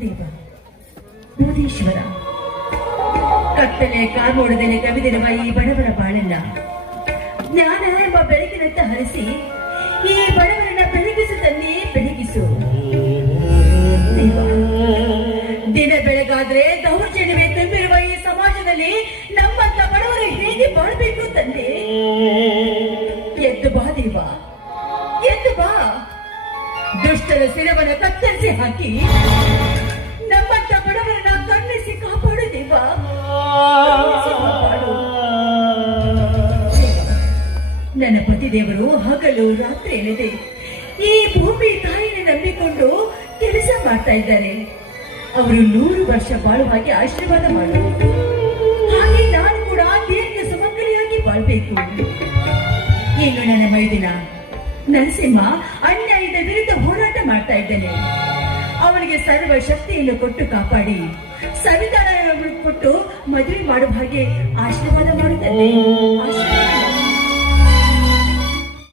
ದೇವ ಬೋಧೀಶ್ವರ, ಕತ್ತಲೆ ಕಾರ್ಮೋಡದಲ್ಲಿ ಕವಿದಿರುವ ಈ ಬಡವರ ಬಾಳನ್ನ ಜ್ಞಾನ ಎಂಬ ಬೆಳಕಿನತ್ತ ಹರಿಸಿ ಈ ಬಡವರನ್ನ ಬೆಳಗಿಸು ತನ್ನೇ ಬೆಳಗಿಸು. ದೇವ, ದಿನ ಬೆಳಗಾದ್ರೆ ದೌರ್ಜನ್ಯವೇ ತುಂಬಿರುವ ಈ ಸಮಾಜದಲ್ಲಿ ನಮ್ಮಂತ ಬಡವರು ಹೇಗೆ ಬಾಳ್ಬೇಕು ತಂದೆ? ಎದ್ದು ಬಾ ದೇವ, ಎದ್ದು ಬಾ. ದುಷ್ಟರ ಶಿರವನ್ನು ಕತ್ತರಿಸಿ ಹಾಕಿ ನಮ್ಮಂತ ಬಡವರನ್ನ ಕಣ್ಣಿಸಿ ಕಾಪಾಡು ದೇವ, ಕಾಪಾಡು. ನನ್ನ ಪತಿ ದೇವರು ಹಗಲು ರಾತ್ರಿ ಎನ್ನದೆ ಈ ಭೂಮಿ ತಾಯಿನ ನಂಬಿಕೊಂಡು ಕೆಲಸ ಮಾಡ್ತಾ ಇದ್ದಾರೆ. ಅವರು 100 ವರ್ಷ ಬಾಳುವಾಗಿ ಆಶೀರ್ವಾದ ಮಾಡು. ಹಾಗೆ ನಾನು ಕೂಡ ದೀರ್ಘ ಸುಮಂಗಲಿಯಾಗಿ ಬಾಳ್ಬೇಕು. ಇನ್ನು ನನ್ನ ಮೈದಿನ ನರಸಿಂಹ ಅನ್ಯಾಯದ ವಿರುದ್ಧ ಹೋರಾಟ ಮಾಡ್ತಾ ಇದ್ದೇನೆ. ಅವನಿಗೆ ಸರ್ವ ಶಕ್ತಿಯನ್ನು ಕೊಟ್ಟು ಕಾಪಾಡಿ ಸಂವಿಧಾನ ಕೊಟ್ಟು ಮದುವೆ ಮಾಡುವ ಹಾಗೆ ಆಶೀರ್ವಾದ ಮಾಡುತ್ತೇನೆ.